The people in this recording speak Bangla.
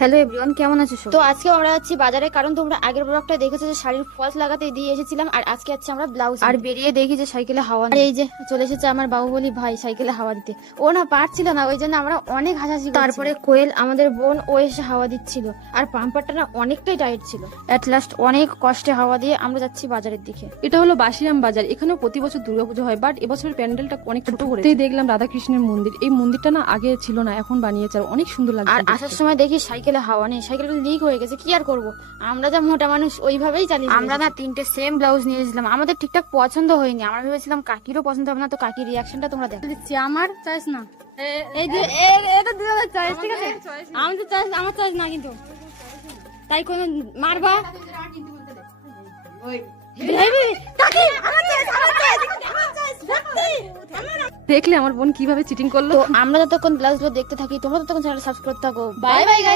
হ্যালো এভরিওয়ান, কেমন আছো সবাই? তো আজকে আমরা যাচ্ছি বাজারে, কারণ তোমরা আগের ব্লগটা দেখেছো যে শাড়ির ফলস লাগাতে দিয়ে এসেছিলাম, আর আজকে যাচ্ছি আমরা ব্লাউজ। আর বেরিয়ে দেখি যে সাইকেলে হাওয়া আর নেই। এই যে চলে এসেছে আমার বাহুবলী ভাই সাইকেলে হাওয়া দিতে। ও না পারছিল না, ওই জন্য আমরা অনেক হাসাহাসি করছিলাম। তারপরে কোয়েল আমাদের বোন ও এসে হাওয়া দিচ্ছিল, আর পাম্পারটা না অনেকটাই টাইট ছিল। এট লাস্ট অনেক কষ্টে হাওয়া দিয়ে আমরা যাচ্ছি বাজারের দিকে। এটা হলো বাসিরাম বাজার। এখানেও প্রতি বছর দুর্গাপুজো হয়, বাট এবছরের প্যান্ডেলটা অনেক ছোট করে দেখলাম রাধাকৃষ্ণের মন্দির। এই মন্দিরটা না আগে ছিল না, এখন বানিয়েছে, আর অনেক সুন্দর লাগছে। আর আসার সময় দেখি সাইকেলে হাওয়া নেই, সাইকেলটা লিক হয়ে গেছে। কি আর করবো, আমরা যা মোটা মানুষ ওইভাবেই চালিয়ে। আমরা না 3টে সেম ব্লাউজ নিয়ে এসেছিলাম, আমাদের ঠিকঠাক পছন্দ হয়নি। আমরা ভেবেছিলাম কাকিরও পছন্দ হবে না, তো কাকির রিয়াকশনটা তোমরা দেখো। দিচ্ছি আমার চয়েস না, এই যে এটা দিদার চয়েস, ঠিক আছে? আমাদের চয়েস, আমার চয়েস না কিন্তু, তাই কোন মারবা। দেখলে আমার বোন কিভাবে চিটিং করলো। তো আমরা যতক্ষণ ব্লাউজ দেখতে থাকি, তোমরা ততক্ষণ চ্যানেল সাবস্ক্রাইব করতে থাকো। Bye bye guys.